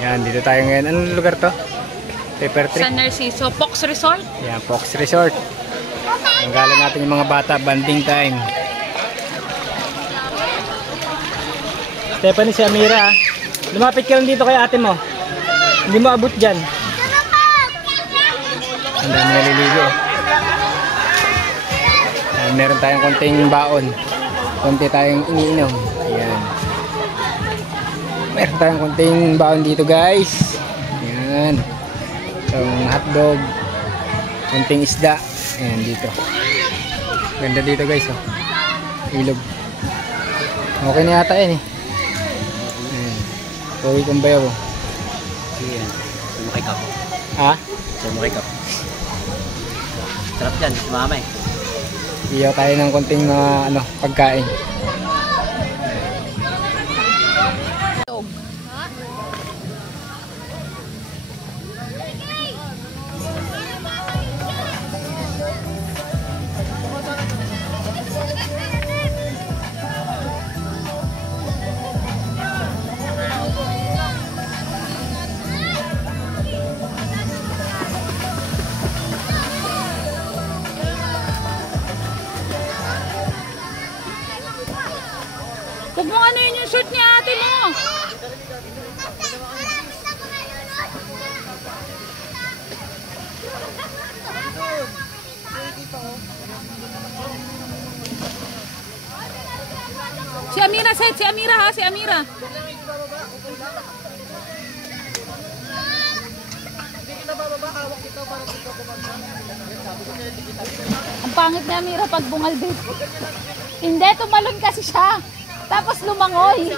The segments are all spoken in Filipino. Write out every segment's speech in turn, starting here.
Yan, dito tayo ngayon. Anong lugar to? Paper Tree? Sa Narciso. Fox Resort? Yan, Fox Resort. Nanggalan natin yung mga bata, banding time. Stephanie, si Amira. Lumapit ka lang dito kay ate mo. Hindi mo abot dyan. Ang dami naliligo. Meron tayong konting baon. Konti tayong iniinom. Ayan. Meron tayong konting baon dito guys. Ayan. Itong hotdog. Konting isda. Ayan dito. Ganda dito guys. Oh. Ilog. Okay na yata yan eh. Ayan. Tuwi kong bayaw. Ayan. Sumakay ka po. Ha? Sumakay ka po. Sarap yan. Sumama eh. Iyaw tayo ng konting pagkain. Huwag mo ano yun yung shirt ni ate mo. Si Amira, Seth. Si Amira ha. Si Amira. Ang pangit ni Amira pag bungalbit. Hindi, tumalon kasi siya. Tapos lumangoy.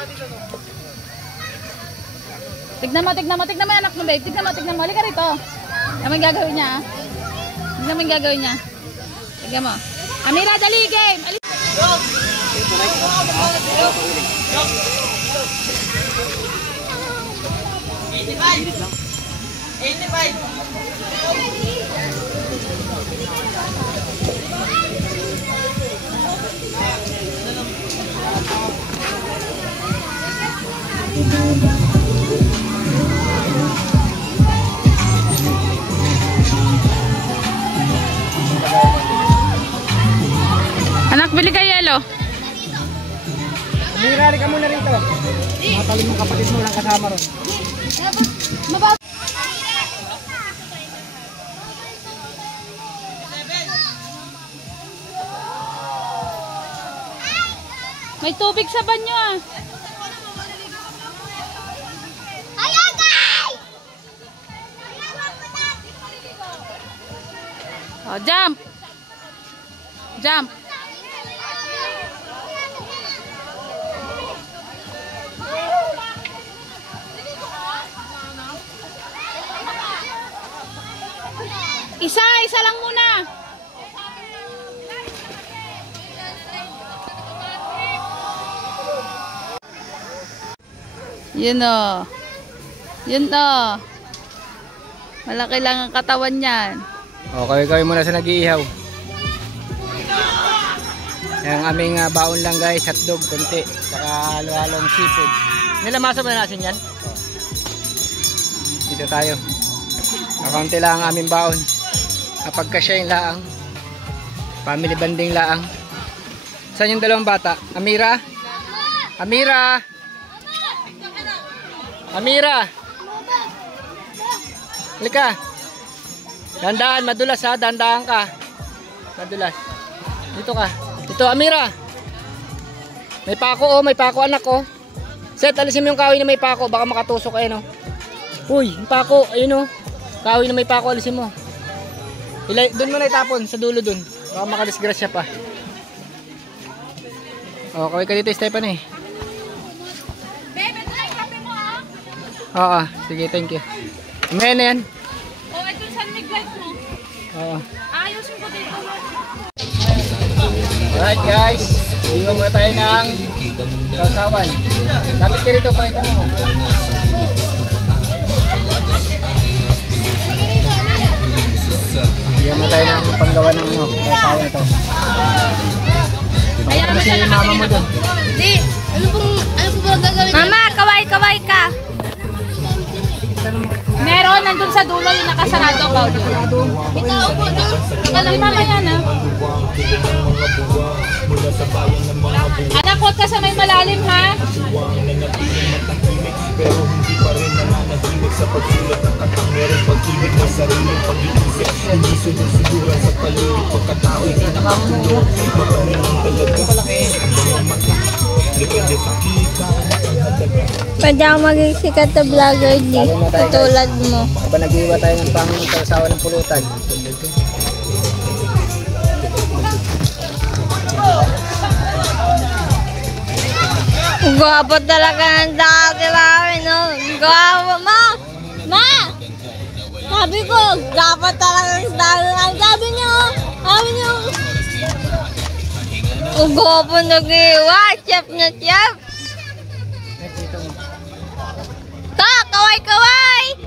Tignan mo anak mo babe. Tignan mo. Halika rito. Ano yung gagawin niya? Tignan mo yung gagawin niya. Tignan mo. Amira, dali game. Go! Anak, bili ka yelo. Mirari ka muna rito. Matalong yung kapatid mo lang kasama ron. May tubig sa banyo ah. Oh, jump. Jump. Isa lang muna. Yun o. Yun o. Malaki lang ang katawan niyan. Okay, kawin muna sa nag-iihaw. Yung aming baon lang guys, hotdog, konti. Saka halo-halong seafood. Nilamasa ba natin yan? Dito tayo. Kaunti lang ang aming baon. Napagkasya yung laang. Family banding laang. Saan yung dalawang bata? Amira? Amira? Amira? Halika. Dandahan, madulas ha. Dandahan ka. Madulas. Dito ka. Dito, Amira. May pako oh. May pako anak oh. Seth, alisin mo yung kahoy na may pako. Baka makatusok ayun oh. Uy, yung pako. Ayun oh. Kahoy na may pako, alisin mo. Doon mo na itapon. Sa dulo doon. Baka makadisgrasya pa. O, kaway ka dito, Stephanie. Babe, ito na yung kape mo ah. Oo, sige, thank you. Ngayon na yan. O, ito yung sunmig light mo. Oo. Ayusin ko dito. Alright guys, iwan muna tayo ng sausawan. Lapit ka rito, pakita mo. Iwan muna tayo ng panggawa ng sausawan ito. Pakita mo si mama mo dun. Di, ano po ba gagawin? Mama, kaway-kaway ka. Meron, nandun sa dulo yung nakasarado ba? Bitaw po na. Walang mamaya na. Anak, huwag ka sa may malalim, ha? Pero hindi pa rin nananahimik sa pagsulat ng katangmerong pag-ibig na sariling pag-iisip. Hindi sunod-siguran sa paligid pagkatao hindi nakakulong. Marami ng talaga ang mata. Depende sa kita. Pwede ako maging sikat na vlogger di. Katulad mo. Aba nag-iwa tayo ng pangin sa asawa ng pulutan. Gwapo talaga ng dati namin, no? Gwapo, ma! Ma! Sabi ko, gwapo talaga ng dati namin. Sabi niyo, gwapo nag-iwa, chef na chef. Ta, kaway-kaway!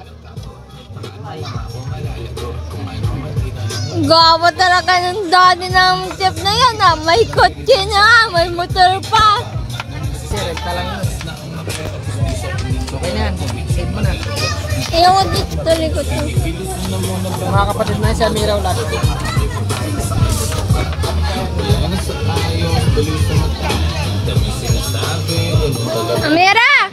Gwapo talaga ng dati ng chef na yan, ha? May kotse na, may motor pa. Renta lang yun. Okay na yan. Save mo na. Ayaw ko dito tuloy ko to. Mga kapatid na yun si Amira ulat. Amira!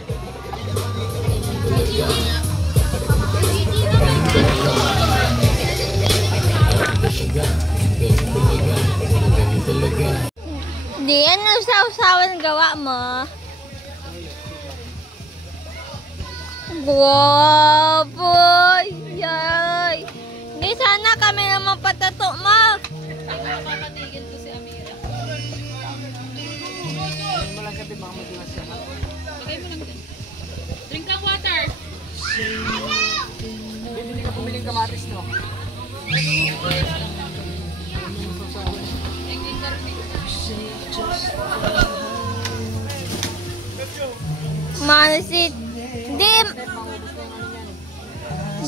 Di, ano sa-usawan gawa mo? Guwapo! Yay! Di, sana kami naman patato mo. Papatigil ko si Amira. Lagay mo lang din. Drink ng water. Bibili ka pumiling kamatis, no? Manasit.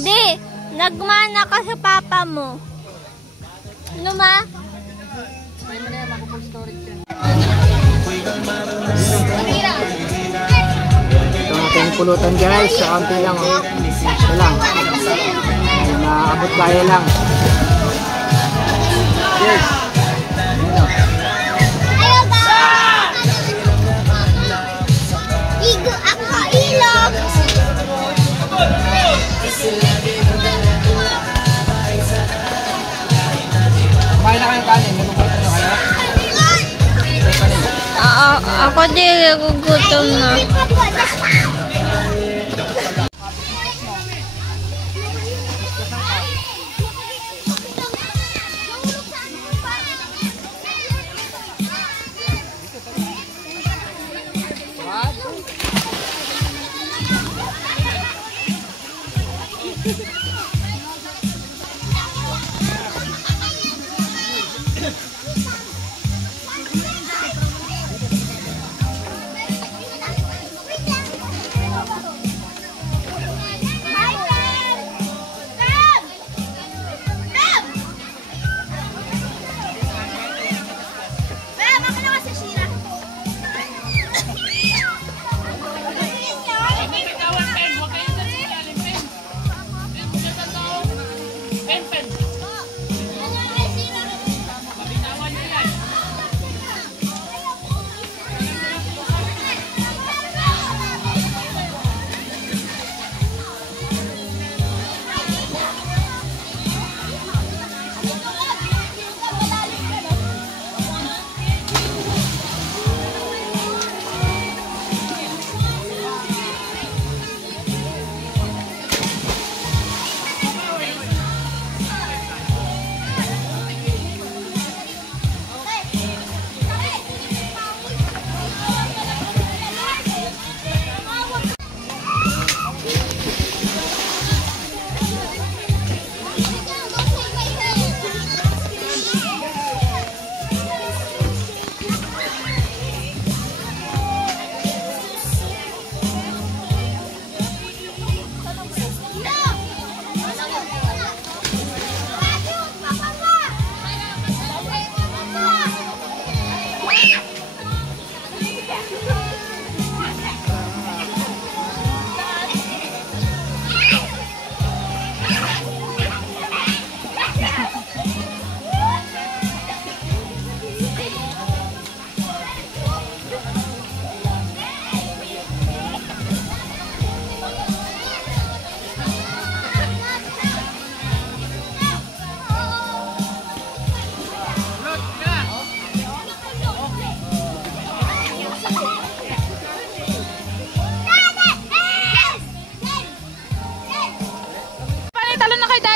Di, nagmana ka sa papa mo. Ano ma? Ay mo na yan, makapag storage yan. Ito ang ating pulutan guys, sa kaunti lang. Oh. Ito lang. Naabot kaya lang. Yes. Kumain na kayong kanin, magugutom na kayo? Ako di, gugutom na.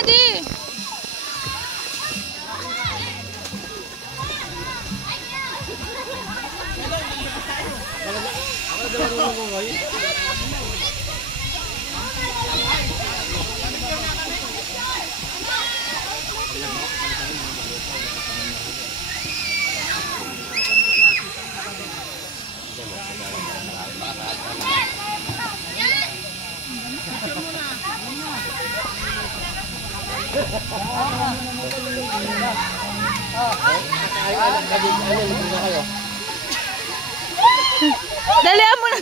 Daddy. Dalihan mo na.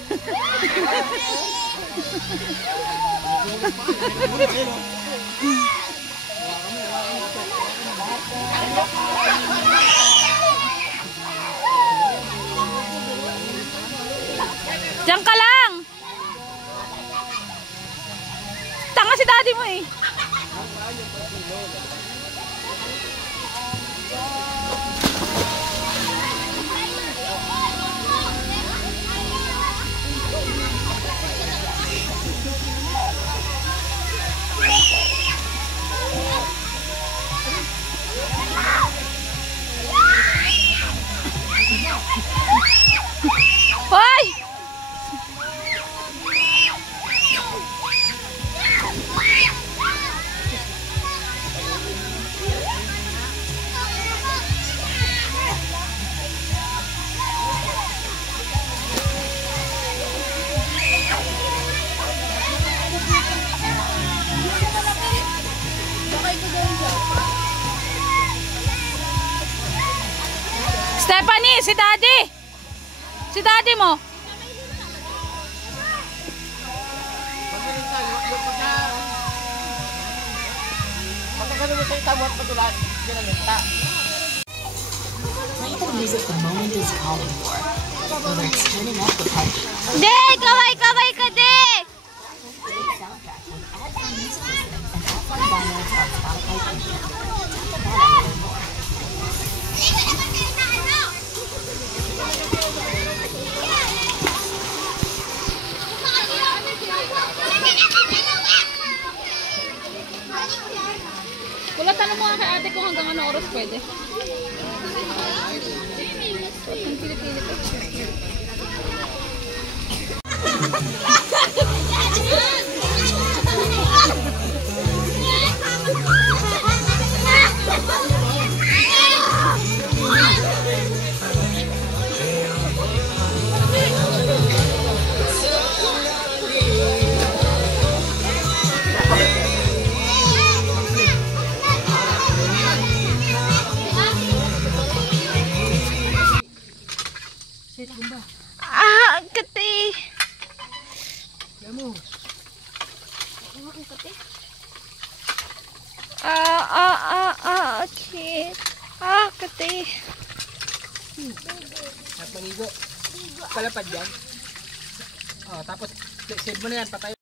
Diyan ka lang. Tanga si daddy mo eh. Hoy! Stephanie, si daddy! Si daddy mo! Play the music the moment is calling for. Whether it's turning up the party, De, kaway-kaway ka, De! soundtrack with ad-free music listening and ad-free downloads on Spotify Premium. Check that out for more. Wala, tanong mo nga kay ate kung hanggang ano oras pwede. Ah, ang kati. Okay. Ah, kati. At manigo. Palapad yan. Oh, tapos save mo na yan, patay.